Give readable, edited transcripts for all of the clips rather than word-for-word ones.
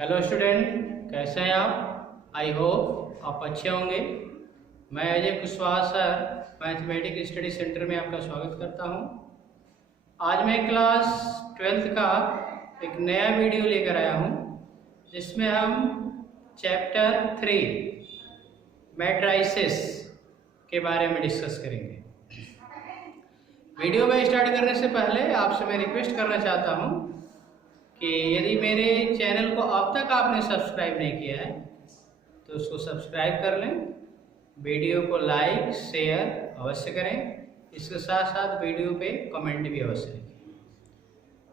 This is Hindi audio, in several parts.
हेलो स्टूडेंट, कैसे हैं आप? आई होप आप अच्छे होंगे। मैं Ajay Kushwaha sir mathematics study centre में आपका स्वागत करता हूं। आज मैं क्लास 12th का एक नया वीडियो लेकर आया हूं, जिसमें हम चैप्टर 3 मैट्राइसेस के बारे में डिस्कस करेंगे। वीडियो में स्टार्ट करने से पहले आपसे मैं रिक्वेस्ट करना चाहता हूं कि यदि मेरे चैनल को अब तक आपने सब्सक्राइब नहीं किया है तो उसको सब्सक्राइब कर लें, वीडियो को लाइक शेयर अवश्य करें, इसके साथ साथ वीडियो पे कमेंट भी अवश्य लिखें।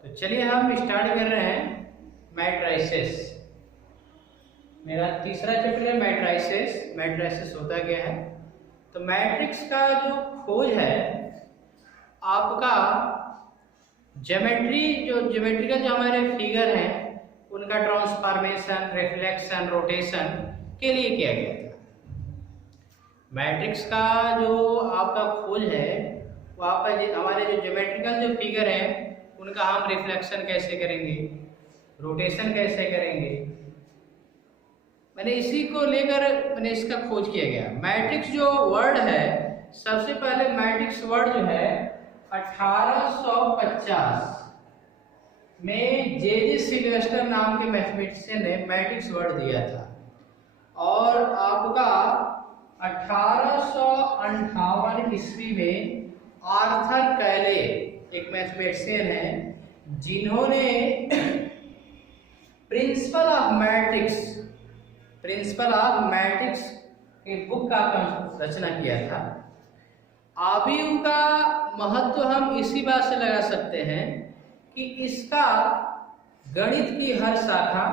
तो चलिए हम स्टार्ट कर रहे हैं मैट्राइसेस। मेरा तीसरा चैप्टर है मैट्राइसेस। मैट्राइसेस होता क्या है? तो मैट्रिक्स का जो खोज है, आपका ज्योमेट्रिकल जो हमारे फिगर हैं उनका ट्रांसफॉर्मेशन, रिफ्लेक्शन, रोटेशन के लिए किया गया था। मैट्रिक्स का जो आपका खोज है वो आपका हमारे जो ज्योमेट्रिकल जो फिगर हैं उनका हम रिफ्लेक्शन कैसे करेंगे, रोटेशन कैसे करेंगे, मैंने इसी को लेकर इसका खोज किया गया। मैट्रिक्स जो वर्ड है, सबसे पहले मैट्रिक्स वर्ड जो है 1850 में जे सिल्वेस्टर नाम के मैथमेटिशियन ने मैट्रिक्स वर्ड दिया था, और आपका 1858 ईस्वी में आर्थर कैले एक मैथमेटिशियन है, जिन्होंने प्रिंसिपल ऑफ मैट्रिक्स के बुक का रचना किया था। अभी उनका महत्व हम इसी बात से लगा सकते हैं कि इसका गणित की हर शाखा,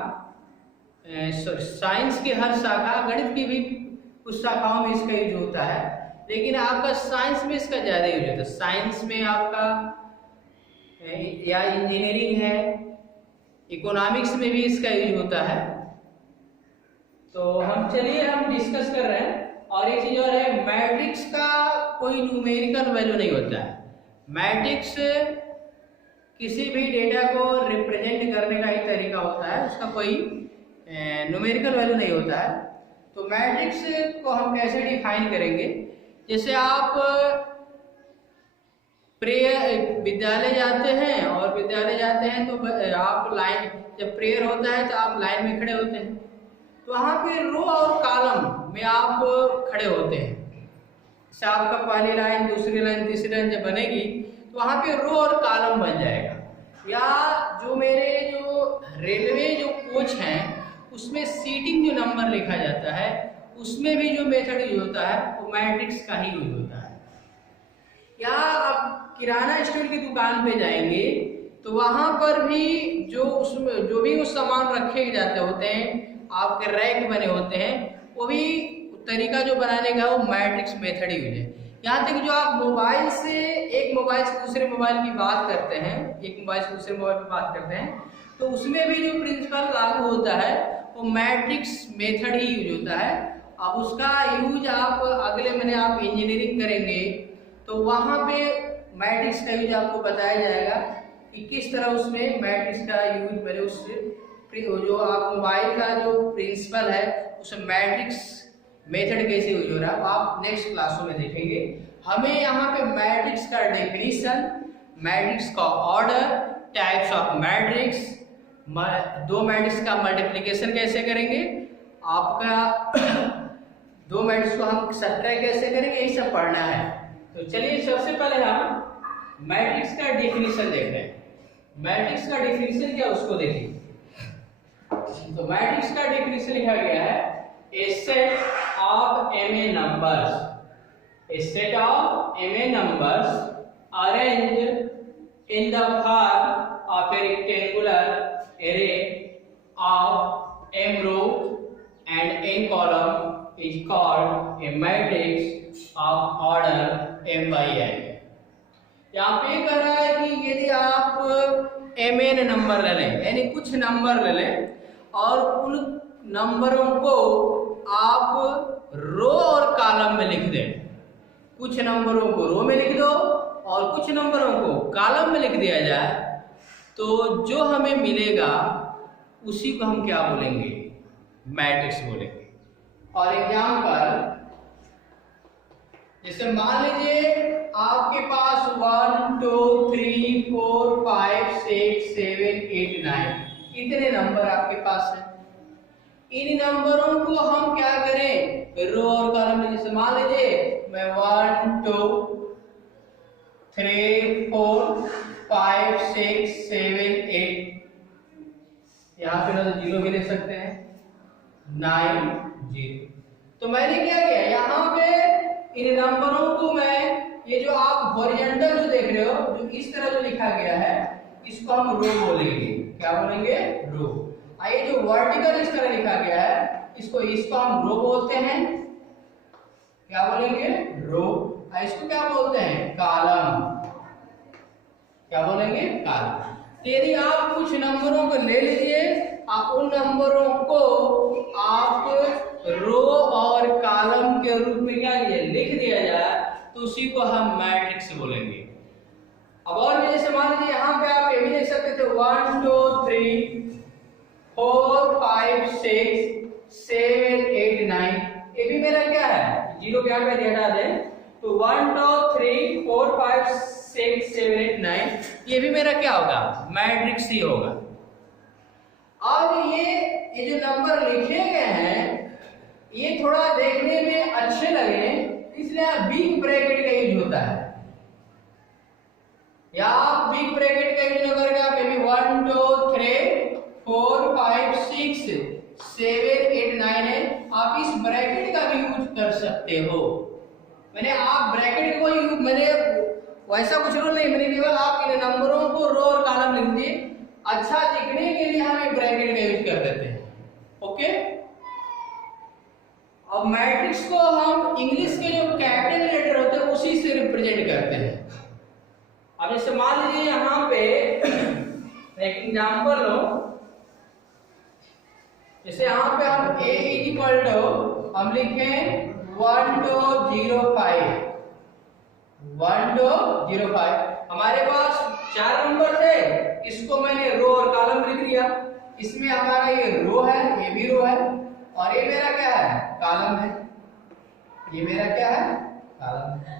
साइंस की हर शाखा, गणित की भी कुछ शाखाओं में इसका यूज होता है, लेकिन आपका साइंस में इसका ज़्यादा यूज होता है। साइंस में आपका या इंजीनियरिंग है, इकोनॉमिक्स में भी इसका यूज होता है। तो हम डिस्कस कर रहे हैं। और एक चीज और है, मैट्रिक्स का कोई न्यूमेरिकल वैल्यू नहीं होता है। मैट्रिक्स किसी भी डेटा को रिप्रेजेंट करने का ही तरीका होता है, उसका कोई न्यूमेरिकल वैल्यू नहीं होता है। तो मैट्रिक्स को हम कैसे डिफाइन करेंगे? जैसे आप विद्यालय जाते हैं, और विद्यालय जाते हैं तो आप लाइन, जब प्रेयर होता है तो आप लाइन में खड़े होते हैं, तो वहाँ पे रो और कॉलम में आप खड़े होते हैं। जैसे आपका पहली लाइन, दूसरी लाइन, तीसरी लाइन जब बनेगी तो वहाँ पे रो और कॉलम बन जाएगा। या जो मेरे जो रेलवे जो कोच हैं उसमें सीटिंग जो नंबर लिखा जाता है, उसमें भी जो मेथड यूज होता है वो मैट्रिक्स का ही यूज होता है। या आप किराना स्टोर की दुकान पे जाएंगे तो वहाँ पर भी जो भी उस सामान रखे जाते होते हैं, आपके रैक बने होते हैं, वो भी तरीका जो बनाने का वो मैट्रिक्स मेथड ही यूज है। यहाँ तक जो आप मोबाइल से एक मोबाइल से दूसरे मोबाइल की बात करते हैं, एक मोबाइल से दूसरे मोबाइल पर बात करते हैं, तो उसमें भी जो प्रिंसिपल लागू होता है वो मैट्रिक्स मेथड ही यूज होता है। अब उसका यूज आप अगले महीने आप इंजीनियरिंग करेंगे तो वहाँ पे मैट्रिक्स का यूज आपको बताया जाएगा कि किस तरह उसमें मैट्रिक्स का यूज, पहले उससे जो आप मोबाइल का जो प्रिंसिपल है उसमें मैट्रिक्स मेथड कैसे यूज हो रहा है, आप नेक्स्ट क्लासों में देखेंगे। हमें यहाँ पे मैट्रिक्स का डेफिनेशन, मैट्रिक्स का ऑर्डर, टाइप्स ऑफ मैट्रिक्स, दो मैट्रिक्स का मल्टीप्लिकेशन कैसे करेंगे, आपका दो मैट्रिक्स को हम सब्ट्रैक्ट कैसे करेंगे, यही सब पढ़ना है। तो चलिए सबसे पहले हम मैट्रिक्स का डेफिनेशन देख रहे हैं। मैट्रिक्स का डेफिनेशन क्या, उसको देखिए। तो मैट्रिक्स का डेफिनेशन लिखा गया है, a set of m numbers, a set of m numbers arranged in the form of a rectangular array of m rows and n columns is called a matrix of order m by n। यहाँ पे कह रहा है कि यदि आप mn नंबर ले लें, यानी कुछ नंबर ले लें, और उन नंबरों को आप रो और कॉलम में लिख दें। कुछ नंबरों को रो में लिख दो और कुछ नंबरों को कॉलम में लिख दिया जाए, तो जो हमें मिलेगा उसी को हम क्या बोलेंगे, मैट्रिक्स बोलेंगे। और एग्जाम्पल, जैसे मान लीजिए आपके पास 1 2 3 4 5 6 7 8 9 इतने नंबर आपके पास है। इन नंबरों को हम क्या करें, रो और कॉलम में। जैसे मान लीजिए मैं 1 2 3 4 5 6 7 8, यहाँ पे ना तो 0 भी ले सकते हैं, 9 0। तो मैंने क्या किया, यहाँ पे इन नंबरों को मैं, ये जो आप हॉरिजॉन्टल जो देख रहे हो, जो इस तरह जो लिखा गया है, इसको हम रो बोलेंगे। क्या बोलेंगे, रो। ये जो वर्टिकल इस तरह लिखा गया है, इसको हम रो बोलते हैं। क्या बोलेंगे, रो। इसको क्या बोलते हैं, कॉलम। क्या बोलेंगे, कॉलम। तो यदि आप कुछ नंबरों को ले लीजिए, आप उन नंबरों को आप रो और कॉलम के रूप में क्या लिख दिया जाए, तो उसी को हम मैट्रिक्स बोलेंगे। अब और भी जैसे मान लीजिए यहाँ पे आप ये भी लिख सकते थे 1 2 3 4 5 6 7 8 9, ये भी मेरा क्या है, 0 क्या कर दिया, हटा दें, तो 1 2 3 4 5 6 7 8 9, ये भी मेरा क्या होगा, मैट्रिक्स ही होगा। अब ये जो नंबर लिखे गए हैं, ये थोड़ा देखने में अच्छे लगे, इसलिए बिग ब्रैकेट का यूज होता है। या आप बिग ब्रैकेट का यूज करके आप 1 2 3 4 5 6 7 8 9 है, आप इस ब्रैकेट का भी यूज कर सकते हो। मैंने आप ब्रैकेट को यूज, मैंने वैसा कुछ रूल नहीं, मैंने केवल आप इन नंबरों को रो और कॉलम लिख दिए, अच्छा दिखने के लिए हम एक ब्रैकेट का यूज कर देते हैं। ओके। अब मैट्रिक्स को हम इंग्लिश के जो कैपिटल लेटर होते हैं उसी से रिप्रेजेंट करते हैं। अब जैसे मान लीजिए यहाँ पे एक एग्जांपल लो, जैसे यहाँ पे हम a इक्वल टू हम लिखें 1 2 0 5 1 2 0 5। हमारे पास 4 नंबर थे, इसको मैंने रो और कॉलम लिख दिया। इसमें हमारा ये रो है, ये भी रो है, और ये मेरा क्या है, कॉलम है। ये मेरा क्या है, कॉलम है।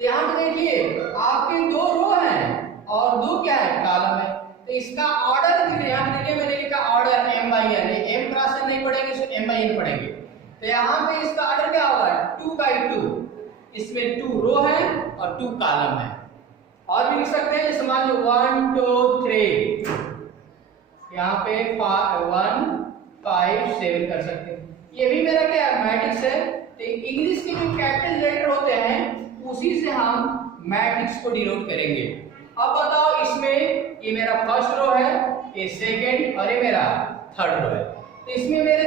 तो यहाँ पे देखिए आपके 2 रो हैं और 2 क्या है, कॉलम है। तो इसका ऑर्डर लिखिए, यहाँ पे देखिए मैंने लिखा order m/n, m cross n नहीं पढ़ेंगे, इसको m/n पढ़ेंगे। तो यहाँ पे इसका ऑर्डर क्या होगा, 2/2। इसमें 2 रो है और 2 कॉलम है। और भी लिख सकते हैं, जैसे मान लो 1 2 3, यहाँ पे 1 5 7 कर सकते हैं। ये भी मेरा क्या है, मैट्रिक्स है। तो इंग्लिश के जो कैपिटल लेटर होते हैं उसी से हम मैट्रिक्स को डिनोट करेंगे। अब बताओ, इसमें ये मेरा फर्स्ट रो है, ये सेकंड, और ये मेरा थर्ड रो है। तो इसमें मेरे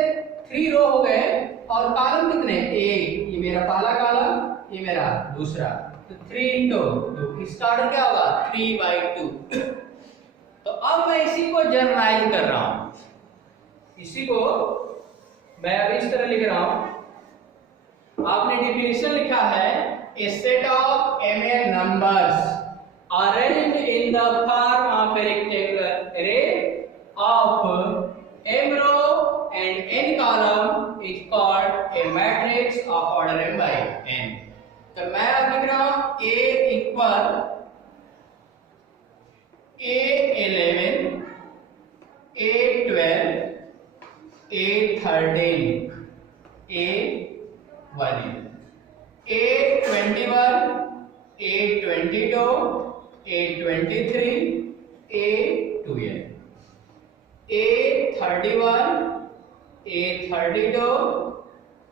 3 रो हो गए और कॉलम कितने, एक, ये मेरा पहला कॉलम, ये मेरा दूसरा। तो 3 into 2, इसका ऑर्डर क्या होगा, 3/2। तो अब मैं इसी को जनरलाइज कर रहा हूं, इसी को मैं अभी इस तरह लिख रहा हूं। आपने डिफिनेशन लिखा है, a set of mn numbers arranged in the form of a rectangular array of m row and n column is called a matrix of order m by n। तो मैं अब लिख रहा हूं a equal a11 a12 a13 a1 a21 a22 a23 a2n a31 a32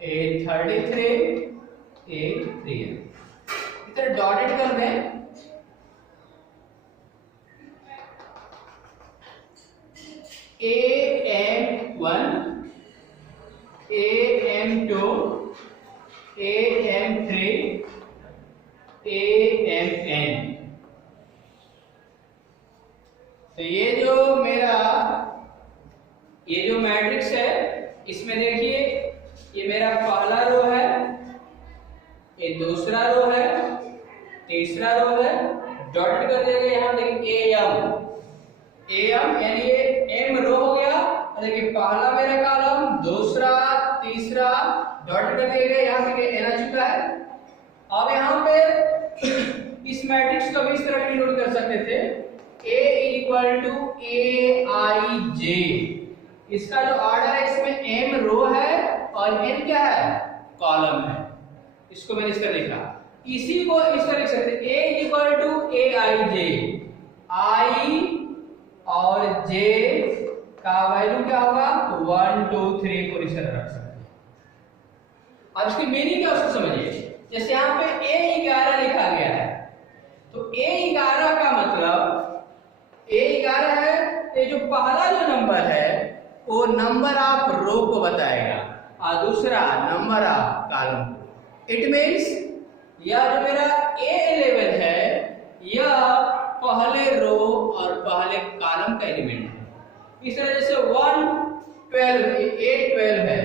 a33 a3n। इधर डॉटेड कर दें। am1 am2 am3 amn। तो ये जो मेरा ये जो मैट्रिक्स है, इसमें देखिए ये मेरा पहला रो है, ये दूसरा रो है, तीसरा रो है, डॉट कर देंगे। यहाँ देखिए am यानी ये m रो हो गया पहला मेरा कॉलम, दूसरा, तीसरा डॉट कर दिया गया, यहाँ पे n आ चुका है। अब यहाँ पे इस मैट्रिक्स को भी इस तरह डिनोट कर सकते थे, A इक्वल टू Aij। इसका जो ऑर्डर है इसमें m रो है और n क्या है, कॉलम है। इसको मैंने इस तरह लिखा। इसी को इस तरह लिख सकते हैं, A equal to Aij, I और j का वैल्यू क्या होगा, 1 2 3 को इस तरह रख सकते हैं। अब इसकी मीनिंग क्या उसको समझिए। जैसे यहाँ पे A11 लिखा गया है, तो A11 का मतलब A11 है, ये जो पहला जो नंबर है वो नंबर ऑफ रो को बताएगा और दूसरा नंबर ऑफ कॉलम को। इट मींस यह जो मेरा A11 है यह पहले रो और पहले कॉलम का एलिमेंट है। इस तरह जैसे 1 12 A12 है,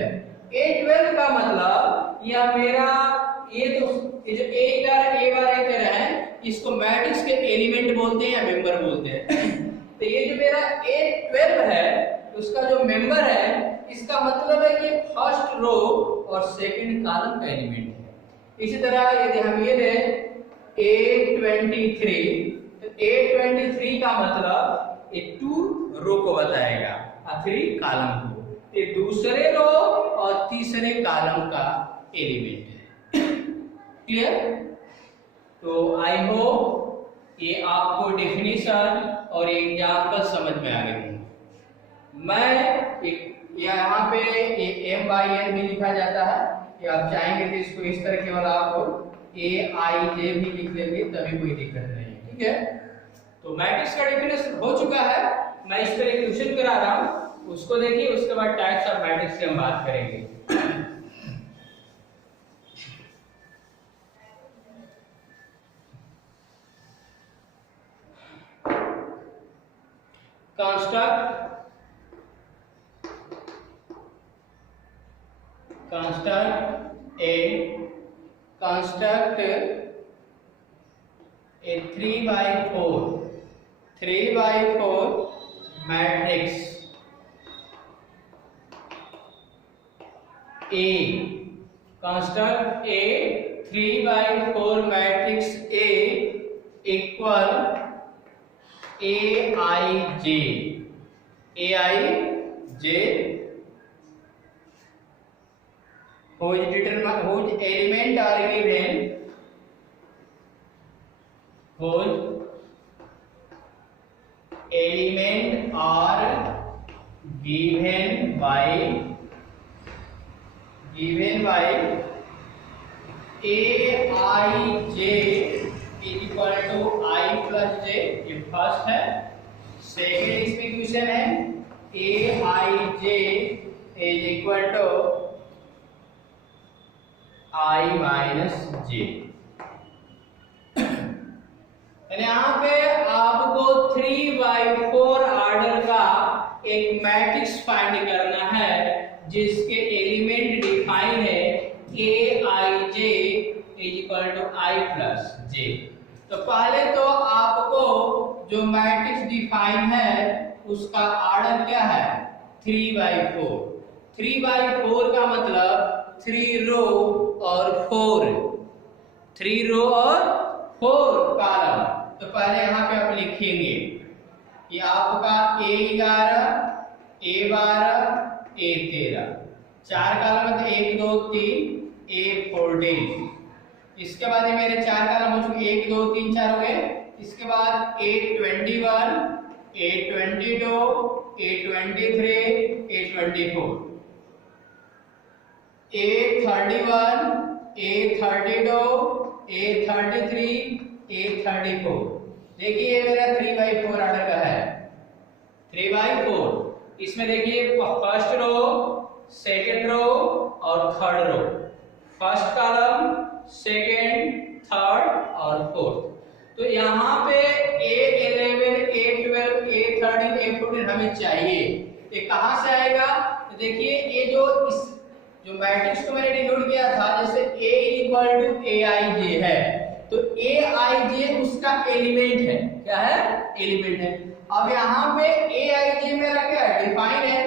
A12 का मतलब यह मेरा ये जो A11 A12 है इसको मैट्रिक्स के एलिमेंट बोलते हैं या मेंबर बोलते हैं। तो ये जो मेरा A12 है उसका जो मेंबर है इसका मतलब है कि फर्स्ट रो और सेकंड कॉलम का एलिमेंट है। इसी तरह यदि हम ये लें A23, तो A23 का मतलब ये 2 रो को बताएगा और 3 कॉलम को। ये दूसरे रो और तीसरे कॉलम का एलिमेंट है। क्लियर? तो आई होप ये आपको डेफिनेशन और एग्जाम्पल समझ में आ गई। मैं यहाँ पे m/n भी लिखा जाता है, कि आप चाहेंगे तो इसको इस तरह केवल आप Aij भी लिख लेंगे तभी कोई दिक्कत नहीं है। ठीक है, तो मैट्रिक्स का डेफिनेशन हो चुका है। मैं इस पर एक क्वेश्चन करा रहा हूँ, उसको देखिए, उसके बाद टाइप्स ऑफ मैट्रिक्स की हम बात करेंगे। construct a 3x4 matrix A, construct a 3x4 matrix A equal Aij whose element are given by Aij is equal to I plus j। ये फर्स्ट है। सेकेंड इसमें क्वेश्चन है Aij is equal to I minus j। यहाँ पे आपको 3x4 ऑर्डर का एक मैट्रिक्स फाइंड करना है जिसके एलिमेंट डिफाइन है Aij is equal to I plus j। तो पहले तो आपको जो मैट्रिक्स डिफाइन है उसका ऑर्डर क्या है, 3x4। 3x4 का मतलब 3 रो और 4 कॉलम। तो पहले यहाँ पे आप लिखेंगे ये आपका A11 A12 A13 4 कॉलम है, 1 2 3 A14। इसके बाद ये मेरे 4 कॉलम हो चुके, 1 2 3 4 हो गए। इसके बाद A21 A22 A23 A24 A31 A32 A33 A34। देखिए ये मेरा 3x4 ऑर्डर का है, 3x4। इसमें देखिए फर्स्ट रो, सेकेंड रो और third row, first column, second, third और फोर्थ। तो यहाँ पे A11 A12 A13 A14 हमें चाहिए। ये कहाँ से आएगा, तो देखिए ये जो मैट्रिक्स को मैंने डिनोट किया था, जैसे A इक्वल टू Aij है, तो Aij उसका एलिमेंट है। क्या है, एलिमेंट है। अब यहाँ पे Aij मेरा क्या है, डिफाइन है।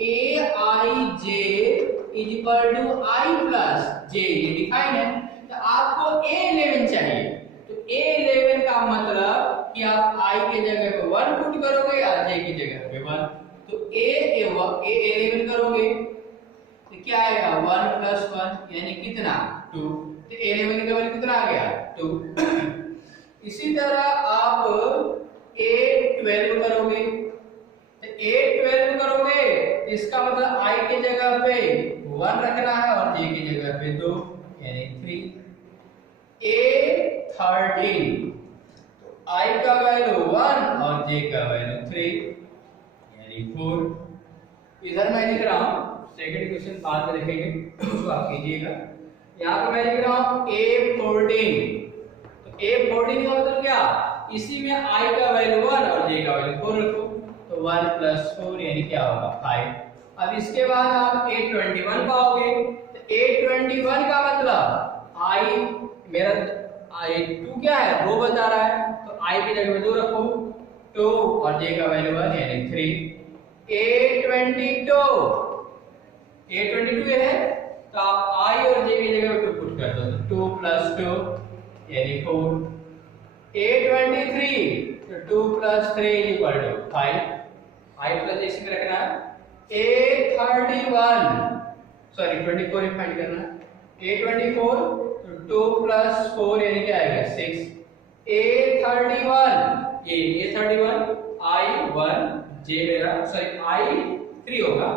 A i j is equal to i plus j, ये डिफाइन है। तो आपको A11 चाहिए, तो A11 का मतलब कि आप I के जगह पे 1 पुट करोगे या J की जगह पे 1, तो A11 करोगे तो क्या आएगा 1 प्लस 1 यानी कितना 2, तो A11 का वैल्यू कितना आ गया 2। इसी तरह आप A12 करोगे, तो A12 करोगे इसका मतलब I के जगह पे 1 रखना है और J की जगह पे 2 यानी 3। A13 तो I का वैल्यू 1 और J का वैल्यू 3 यानी 4। इधर मैं लिख रहा हूँ, सेकंड क्वेश्चन बाद में देखेंगे तो आप कीजिएगा। यहाँ पे मैं लिख रहा हूँ A14, तो A14 का मतलब क्या, इसी में I का वैल्यू 1 और J का वैल्यू 4 रखो, तो 1 प्लस 4 यानी क्या होगा 5। अब इसके बाद आप A21 पाओगे, तो A21 का मतलब I मेरा I2 क्या है रो बता रहा है, तो I की जगह पे 2 रखो 2 और J का वैल्यू 1 यानी 3। A22 ये है, तो आप I और J की जगह पे 2 पुट कर दो, तो 2 प्लस 2 यानी 4। A23 तो 2 plus 3 equal to 5, I plus इसमें रखना है। A31 सॉरी 24 फाइंड करना है। A24 तो 2 प्लस 4 यानी क्या आएगा 6। A31 ये A31 I1 J मेरा सॉरी I3 होगा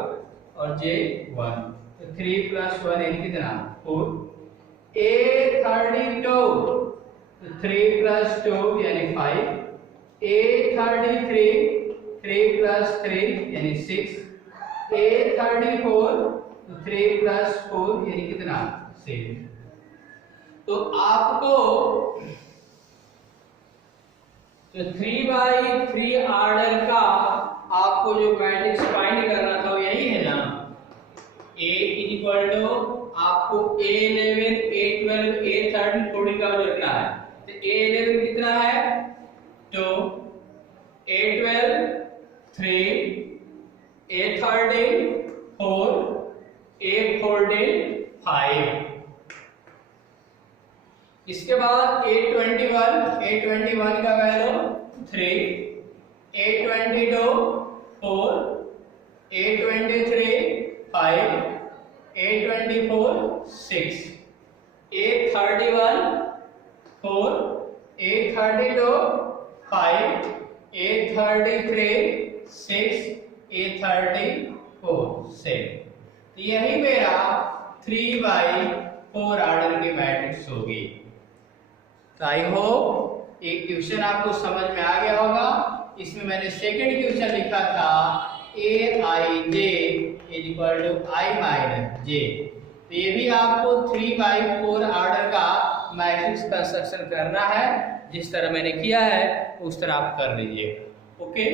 और J1, तो 3 प्लस 1 यानी कितना 4। A32 तो 3 प्लस 2 यानी 5। A33 3 प्लस 3 यानी 6। A34 तो 3 प्लस 4 यानी कितना 7। तो आपको तो 3/3 ऑर्डर का आपको जो मैट्रिक्स फाइंड करना था वो यही है ना। A इज इक्वल टू आपको A11 A12 A13 14 का रखना है, तो A11 कितना है 2, A12 3, A13 4, A14 5। इसके बाद A21 का value 3, A22 4, A23 5, A24 6, A31 4, A32 5, A33 6, A34 7। तो यही मेरा 3/4 ऑर्डर की मैट्रिक्स होगी। तो आई होप एक क्वेश्चन आपको समझ में आ गया होगा। इसमें मैंने सेकंड क्वेश्चन लिखा था Aij is equal to I minus J, तो ये भी आपको 3/4 ऑर्डर का मैट्रिक्स कंस्ट्रक्शन करना है। जिस तरह मैंने किया है उस तरह आप कर लीजिए। ओके,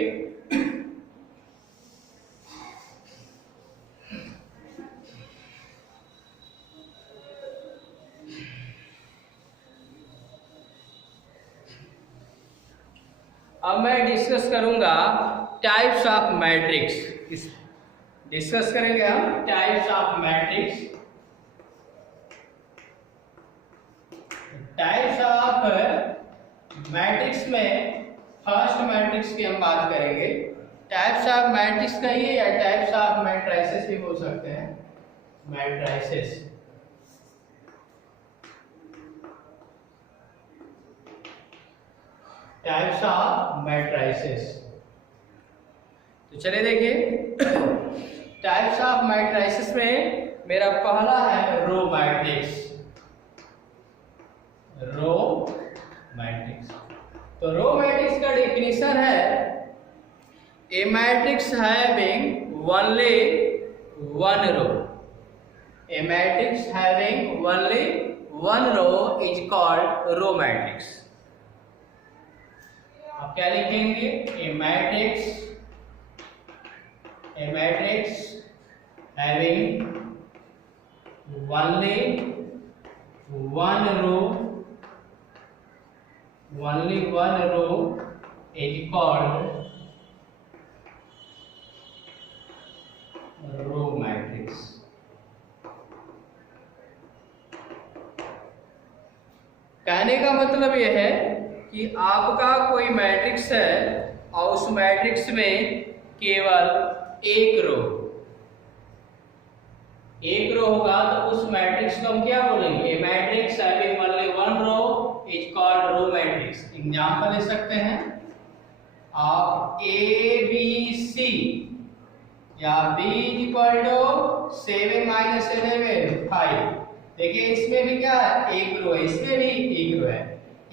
अब मैं डिस्कस करूंगा टाइप्स ऑफ मैट्रिक्स। डिस्कस करेंगे हम types of matrix. Types of matrix में फर्स्ट मैट्रिक्स की हम बात करेंगे। टाइप्स ऑफ मैट्रिक्स कहिए या टाइप्स ऑफ मैट्रिसेस भी बोल सकते हैं। Matrices types of matrices. तो चलिए देखिए टाइप्स ऑफ मैट्रिसेस में मेरा पहला है रो मैट्रिक्स। रो मैट्रिक्स, तो रो मैट्रिक्स का डेफिनेशन है a matrix having only one row. A matrix having only one row is called row matrix. आप क्या लिखेंगे, a matrix having only one row is called कहने का मतलब यह है कि आपका कोई मैट्रिक्स है और उस मैट्रिक्स में केवल एक रो होगा, तो उस मैट्रिक्स को हम क्या बोलेंगे? A matrix having only one row is called row matrix. Example ले सकते हैं आप ए बी सी या b इक्वल टू 7 माइनस 11 5। देखिए इसमें भी क्या है? एक रो है, इसमें भी एक रो है,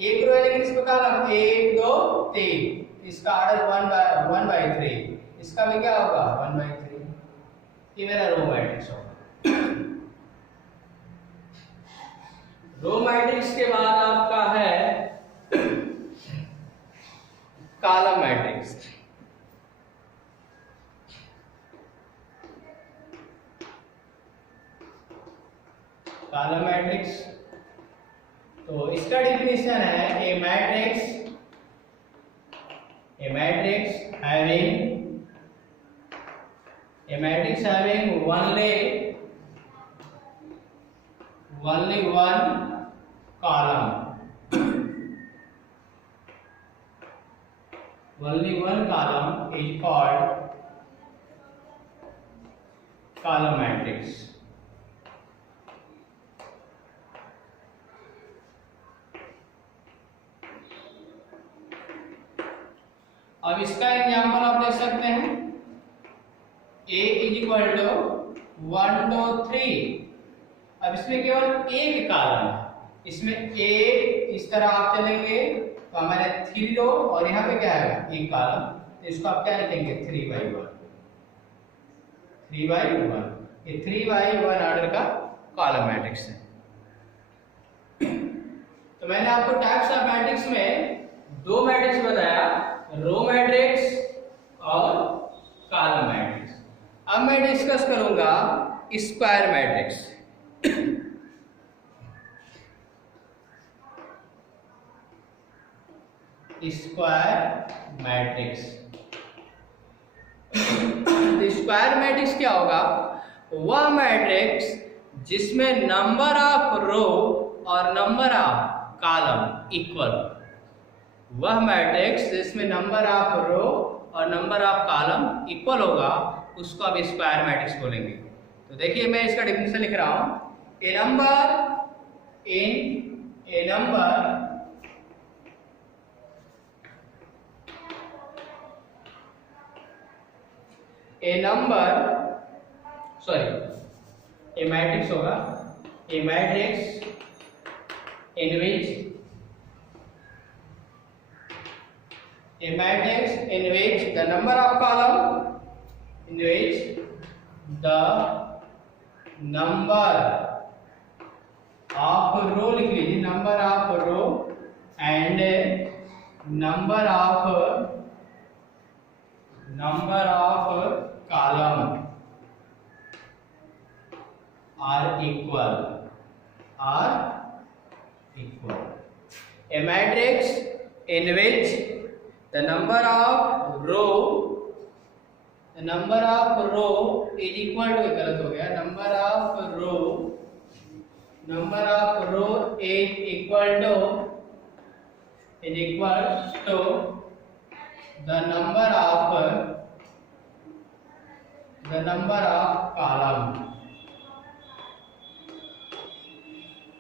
लेकिन इस प्रकार हम 1 2 3, इसका ऑर्डर 1/3, इसका भी क्या होगा? 1/3। ये मेरा रो मैट्रिक्स होगा। रो मैट्रिक्स के बाद आपका है कॉलम मैट्रिक्स। कॉलम मैट्रिक्स तो इसका डिफिनेशन है a matrix having only one column is called column matrix। अब इसका एग्जांपल आप देख सकते हैं a इज इक्वल टू 1 2 3। अब इसमें केवल एक कॉलम है, इसमें a इस तरह आप चलेंगे तो हमारे 3 रो और यहाँ पे क्या है? एक कॉलम, तो इसको आप क्या लिखेंगे? 3/1। ये 3/1 ऑर्डर का कॉलम मैट्रिक्स है। तो मैंने आपको टाइप्स ऑफ मैट्रिक्स में दो मैट्रिक्स बताया, रो मैट्रिक्स और कॉलम मैट्रिक्स। अब मैं डिस्कस करूंगा square matrix. Square matrix square matrix क्या होगा? वह मैट्रिक्स जिसमें नंबर ऑफ रो और नंबर ऑफ कॉलम इक्वल। वह मैट्रिक्स जिसमें नंबर ऑफ रो और नंबर ऑफ कॉलम इक्वल होगा उसको आप स्क्वायर मैट्रिक्स बोलेंगे। तो देखिए मैं इसका डेफिनेशन लिख रहा हूं। ए मैट्रिक्स होगा, ए matrix in which the number of column of row लिख लीजिए, number of row and number of column are equal. A matrix in which the number of row is equal to, गलत हो गया, number of row is equal to the number of column.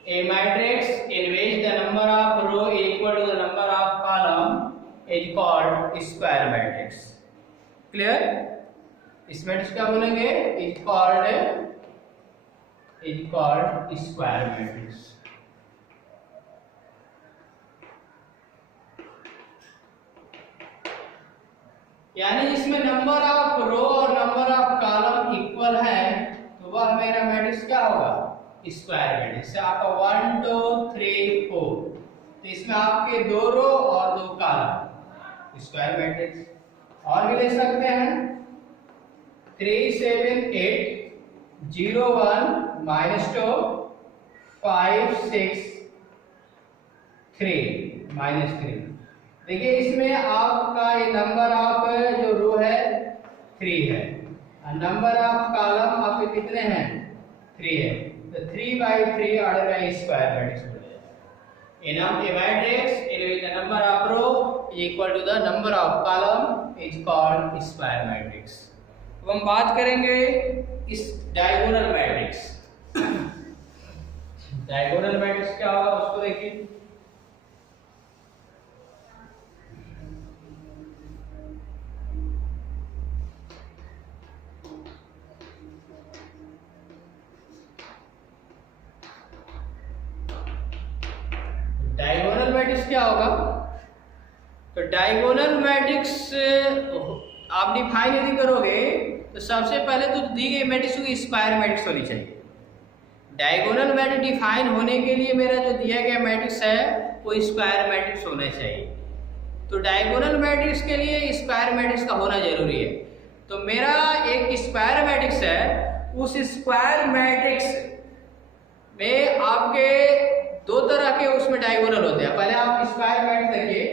A matrix in which the number of row is equal to the number of column is called square matrix. Clear? इस मैट्रिक्स क्या बोलेंगे? Is called square matrix. यानी जिसमें नंबर ऑफ रो और नंबर ऑफ कॉलम इक्वल है तो वह मेरा मैट्रिक्स क्या होगा? Square matrix. आपका 1 2 3 4, तो इसमें आपके 2 रो और 2 कॉलम, स्क्वायर मैट्रिक्स। और भी ले सकते हैं 3 7 8 0 1 -2 5 6 3 -3। देखिए इसमें आपका ये नंबर ऑफ जो रो है 3 है और नंबर ऑफ कॉलम आपके कितने हैं? 3 है। तो 3/3 ऑर्डर का स्क्वायर मैट्रिक्स हो जाएगा। A matrix in which the number of row is equal to the number of column is called square matrix. अब हम बात करेंगे इस डायगोनल मैट्रिक्स। डायगोनल मैट्रिक्स क्या होगा उसको देखिए। डायगोनल मैट्रिक्स क्या होगा? तो डायगोनल मैट्रिक्स आप डिफाइन यदि करोगे तो सबसे पहले तो दी गई मैट्रिक्स की स्क्वायर मैट्रिक्स होनी चाहिए। डायगोनल मैट्रिक्स डिफाइन होने के लिए मेरा जो दिया गया मैट्रिक्स है वो स्क्वायर मैट्रिक्स होना चाहिए। तो डायगोनल मैट्रिक्स के लिए स्क्वायर मैट्रिक्स का होना जरूरी है। तो मेरा एक स्क्वायर मैट्रिक्स है, उस स्क्वायर मैट्रिक्स में आपके दो तरह के उसमें डायगोनल होते हैं। पहले आप स्क्वायर मैट्रिक्स देखिए,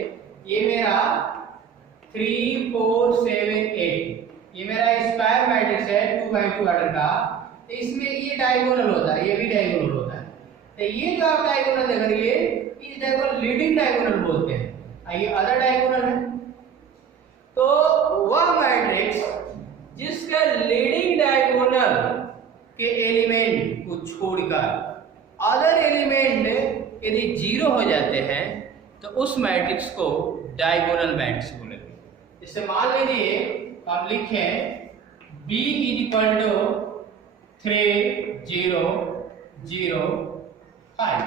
ये मेरा 3 4 7 8 ये मेरा स्क्वायर मैट्रिक्स है 2 by 2 ऑर्डर का। तो इसमें ये डायगोनल होता है, ये भी डायगोनल होता है। तो ये जो आप डायगोनल देख रही है इस डायगोनल लीडिंग डायगोनल बोलते हैं, ये अदर डायगोनल है। तो वह मैट्रिक्स जिसका लीडिंग डायगोनल के एलिमेंट को छोड़कर अदर एलिमेंट यदि 0 हो जाते हैं तो उस मैट्रिक्स को डायगोनल मैट्रिक्स बोलेंगे। जैसे मान लीजिए हम लिखें B इज इक्वल टू 3 0 0 5।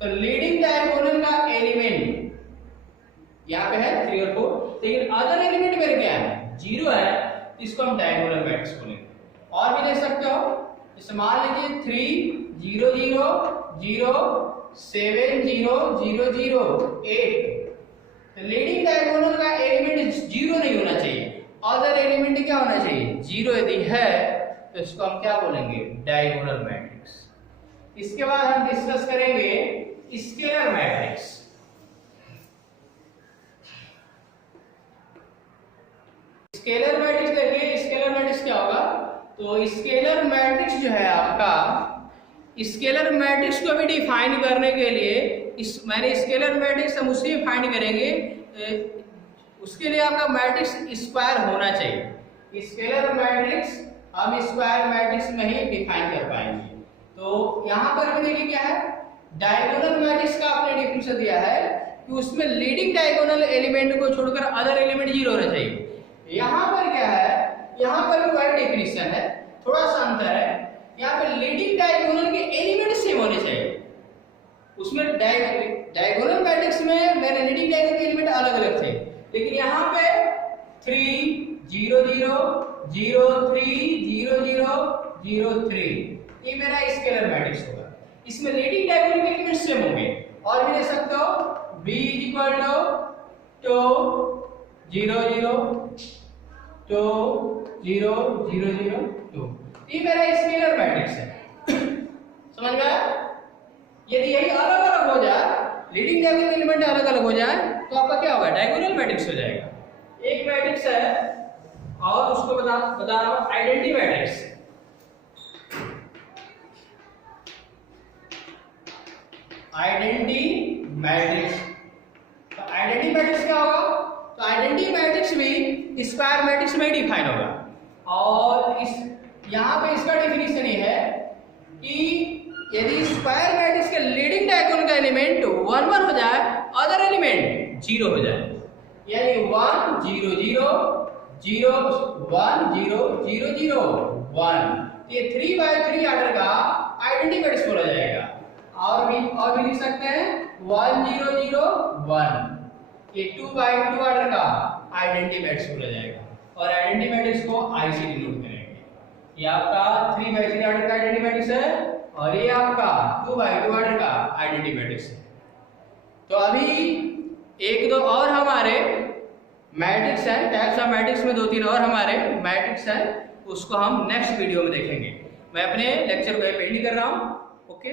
तो लीडिंग डायगोनल का एलिमेंट यहाँ पे है 3 और 4, लेकिन अदर एलिमेंट मेरे क्या है 0 है, इसको हम डायगोनल मैट्रिक्स बोलेंगे। और भी देख सकते हो, जैसे मान लीजिए 3 0 0 0 7 0 0 0 8। तो लीडिंग डायगोनल का एलिमेंट 0 नहीं होना चाहिए, अदर एलिमेंट क्या होना चाहिए 0 यदि है तो इसको हम क्या बोलेंगे डायगोनल मैट्रिक्स। इसके बाद हम डिस्कस करेंगे स्केलर मैट्रिक्स। स्केलर मैट्रिक्स देखिए, स्केलर मैट्रिक्स क्या होगा? तो स्केलर मैट्रिक्स जो है आपका, स्केलर मैट्रिक्स को भी डिफाइन करने के लिए मैंने स्केलर मैट्रिक्स हम उसी में फाइंड करेंगे। उसके लिए आपका मैट्रिक्स स्क्वायर होना चाहिए। स्केलर मैट्रिक्स हम स्क्वायर मैट्रिक्स में ही डिफाइन कर पाएंगे। तो यहाँ पर भी देखिए क्या है, डायगोनल मैट्रिक्स का आपने डिफिनेशन दिया है कि उसमें लीडिंग डायगोनल एलिमेंट को छोड़कर अदर एलिमेंट 0 होना चाहिए। यहाँ पर क्या है, यहाँ पर भी वही डेफिनेशन है, थोड़ा सा अंतर है। यहाँ पे लीडिंग डायगोनल के एलिमेंट सेम होने चाहिए। उसमें डायगोनल मैट्रिक्स में मेरे लीडिंग डायगोनल के एलिमेंट अलग अलग थे, लेकिन यहाँ पे 3 0 0 0 3 0 0 0 3 ये मेरा स्केलर मैट्रिक्स होगा। इसमें लीडिंग डायगोनल के एलिमेंट सेम होंगे। और भी देख सकते हो B इज इक्वल टू 2 0 0 2 0 0 0 2। ये मेरा स्केलर मैट्रिक्स है। समझ गया? यदि यही अलग अलग हो जाए, लीडिंग डायगोनल एलिमेंट अलग अलग हो जाए तो आपका क्या होगा डायगोनल मैट्रिक्स हो जाएगा। एक मैट्रिक्स है और उसको बता रहा हूं आइडेंटिटी मैट्रिक्स। आइडेंटिटी मैट्रिक्स, तो आइडेंटिटी मैट्रिक्स क्या होगा? तो आइडेंटिटी मैट्रिक्स भी स्क्वायर मैट्रिक्स में ही डिफाइन होगा। और इस यहाँ पे इसका डेफिनेशन ये है कि यदि स्क्वायर मैट्रिक्स के लीडिंग डायगोनल का एलिमेंट 1 1 हो जाए, अदर एलिमेंट 0 हो जाए, यानी 1 0 0 0 1 0 0 0 1, ये 3 by 3 ऑर्डर का आइडेंटिटी मैट्रिक्स बोला जाएगा। और भी लिख सकते हैं 1 0 0 1, ये 2 by 2 ऑर्डर का आइडेंटिटी मैट्रिक्स बोला जाएगा। और आइडेंटिटी मैट्रिक्स को आई से डिनोट करेंगे। ये आपका 3 by 3 ऑर्डर का आइडेंटिटी मैट्रिक्स है और ये आपका 2 by 2 ऑर्डर का आइडेंटिटी मैट्रिक्स है। तो अभी एक दो और हमारे मैट्रिक्स है, टाइप्स ऑफ मैट्रिक्स में 2-3 और हमारे मैट्रिक्स है, उसको हम नेक्स्ट वीडियो में देखेंगे। मैं अपने लेक्चर को एंड कर रहा हूँ। ओके।